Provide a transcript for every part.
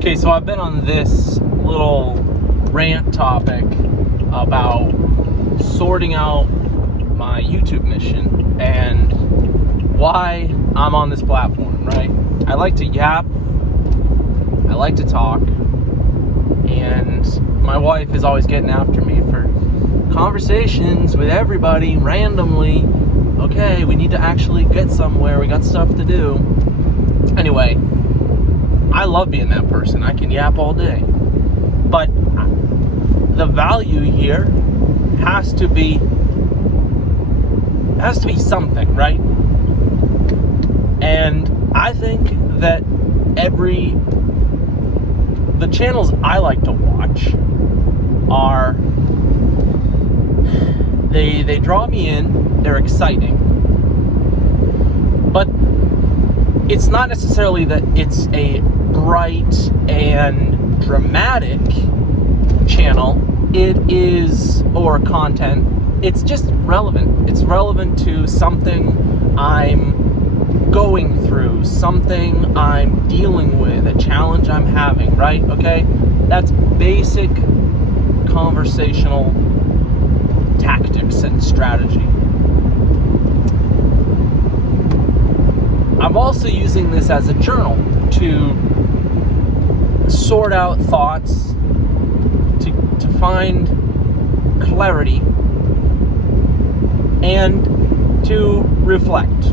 Okay, so I've been on this little rant topic about sorting out my YouTube mission and why I'm on this platform, right? I like to yap, I like to talk, and my wife is always getting after me for conversations with everybody randomly. Okay, we need to actually get somewhere, we got stuff to do. Anyway, I love being that person. I can yap all day. But the value here has to be something, right? And I think that the channels I like to watch are, they draw me in, they're exciting. But it's not necessarily that it's a bright and dramatic channel. It is, or content, it's just relevant. It's relevant to something I'm going through, something I'm dealing with, a challenge I'm having, right? Okay? That's basic conversational tactics and strategy. I'm also using this as a journal to sort out thoughts, to find clarity, and to reflect.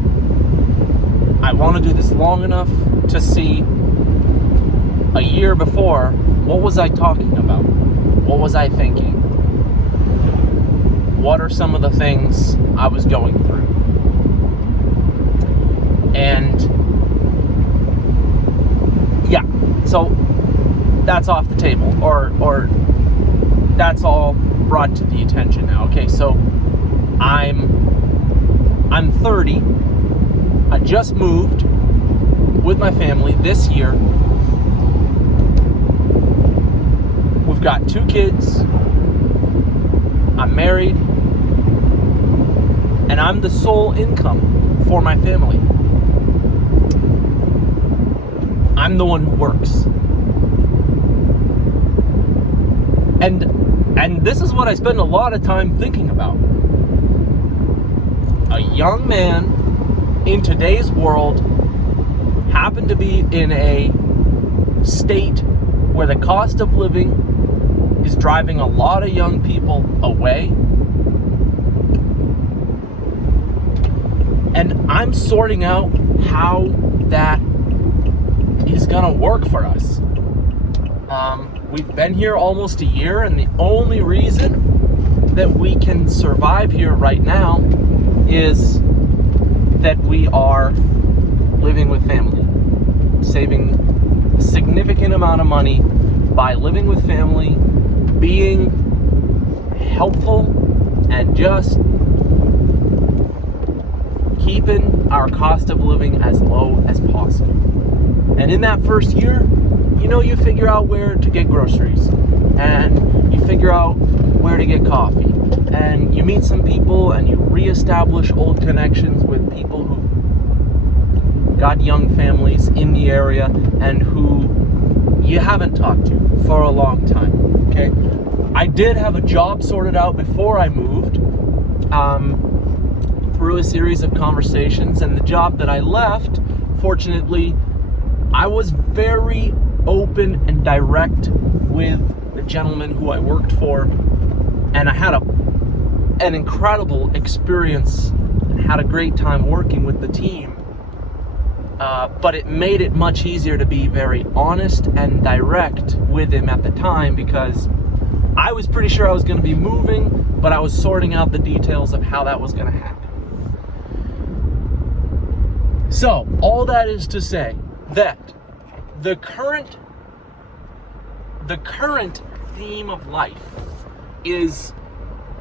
I want to do this long enough to see a year before, what was I talking about? What was I thinking? What are some of the things I was going through? And yeah, so that's off the table, or that's all brought to the attention now. Okay, so I'm 30. I just moved with my family this year. We've got 2 kids. I'm married, and I'm the sole income for my family. I'm the one who works. And this is what I spend a lot of time thinking about. A young man in today's world happened to be in a state where the cost of living is driving a lot of young people away. And I'm sorting out how that is gonna work for us. We've been here almost a year, and the only reason that we can survive here right now is that we are living with family, saving a significant amount of money by living with family, being helpful, and just keeping our cost of living as low as possible. And in that first year, you figure out where to get groceries, and you figure out where to get coffee, and you meet some people, and you reestablish old connections with people who've got young families in the area and who you haven't talked to for a long time. Okay, I did have a job sorted out before I moved, through a series of conversations, and the job that I left, fortunately, I was very open and direct with the gentleman who I worked for, and I had an incredible experience and had a great time working with the team. But it made it much easier to be very honest and direct with him at the time, because I was pretty sure I was going to be moving, but I was sorting out the details of how that was going to happen. So, all that is to say that the current theme of life is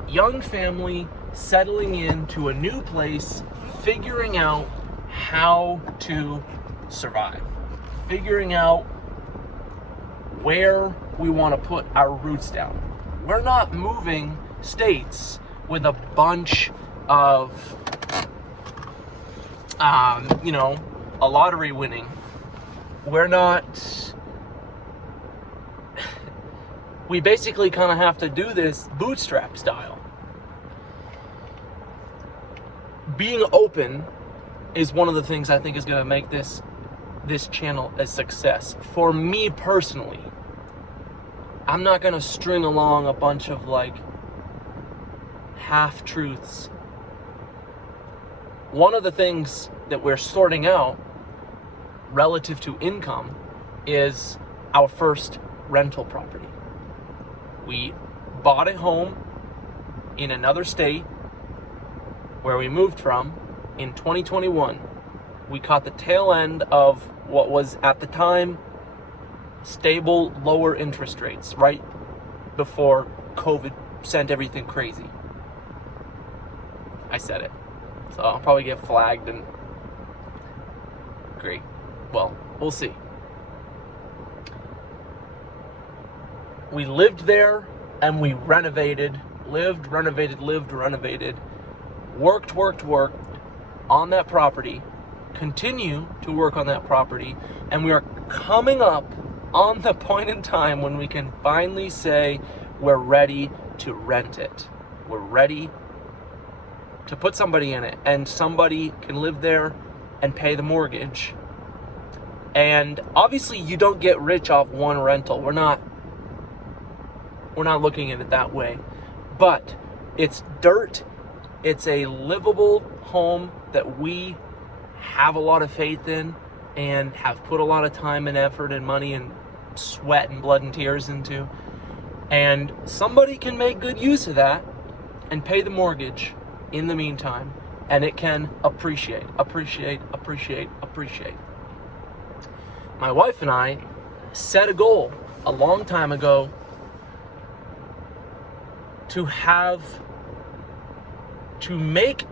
young family settling into a new place, figuring out how to survive, figuring out where we want to put our roots down. We're not moving states with a bunch of, a lottery winning. We're not we basically kind of have to do this bootstrap style. Being open is one of the things I think is going to make this channel a success. For me personally, I'm not going to string along a bunch of like half-truths. One of the things that we're sorting out relative to income is our first rental property. We bought a home in another state where we moved from in 2021. We caught the tail end of what was at the time stable, lower interest rates, right before COVID sent everything crazy. I said it, so I'll probably get flagged and great. Well, we'll see. We lived there and we renovated, lived, renovated, worked on that property, continue to work on that property, and we are coming up on the point in time when we can finally say we're ready to rent it. We're ready to put somebody in it, and somebody can live there and pay the mortgage. And obviously you don't get rich off one rental. We're not looking at it that way. But it's dirt. It's a livable home that we have a lot of faith in and have put a lot of time and effort and money and sweat and blood and tears into. And somebody can make good use of that and pay the mortgage in the meantime, and it can appreciate. My wife and I set a goal a long time ago to make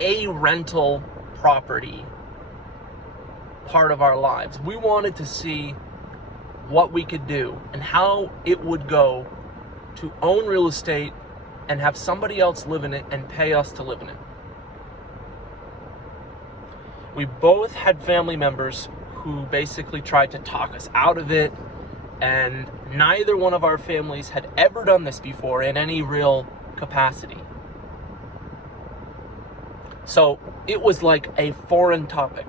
a rental property part of our lives. We wanted to see what we could do and how it would go to own real estate and have somebody else live in it and pay us to live in it. We both had family members who basically tried to talk us out of it, and neither one of our families had ever done this before in any real capacity. So it was like a foreign topic.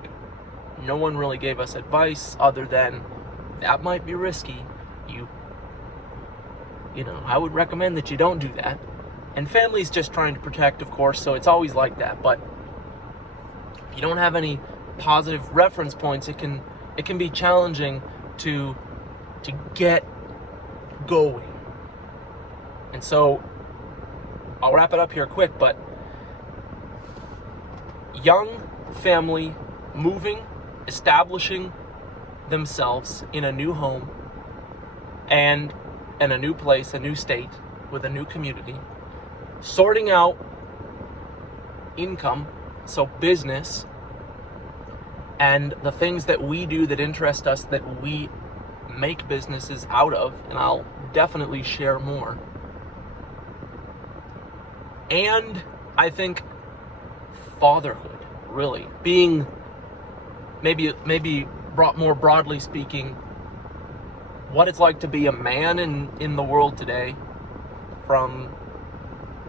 No one really gave us advice other than that might be risky. You know, I would recommend that you don't do that. And family's just trying to protect, of course, so it's always like that. But if you don't have any positive reference points, it can be challenging to get going. And so I'll wrap it up here quick, but young family moving, establishing themselves in a new home and in a new place, a new state, with a new community, sorting out income, so business, and the things that we do that interest us, that we make businesses out of, and I'll definitely share more. And I think fatherhood, really, being maybe more broadly speaking, what it's like to be a man in the world today from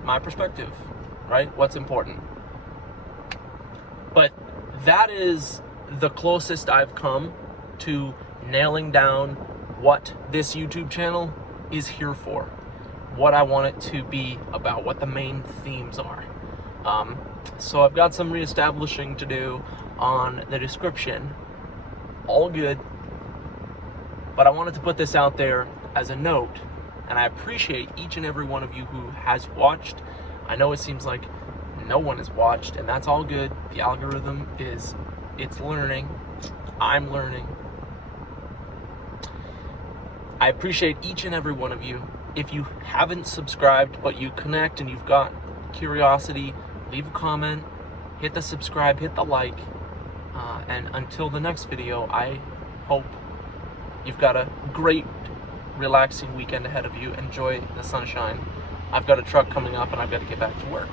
my perspective, right? What's important. But that is the closest I've come to nailing down what this YouTube channel is here for, what I want it to be about, what the main themes are. So I've got some reestablishing to do on the description. All good. But I wanted to put this out there as a note, and I appreciate each and every one of you who has watched. I know it seems like no one has watched, and that's all good. The algorithm it's learning. I'm learning. I appreciate each and every one of you. If you haven't subscribed, but you connect and you've got curiosity, leave a comment, hit the subscribe, hit the like, and until the next video, I hope you've got a great, relaxing weekend ahead of you. Enjoy the sunshine. I've got a truck coming up and I've got to get back to work.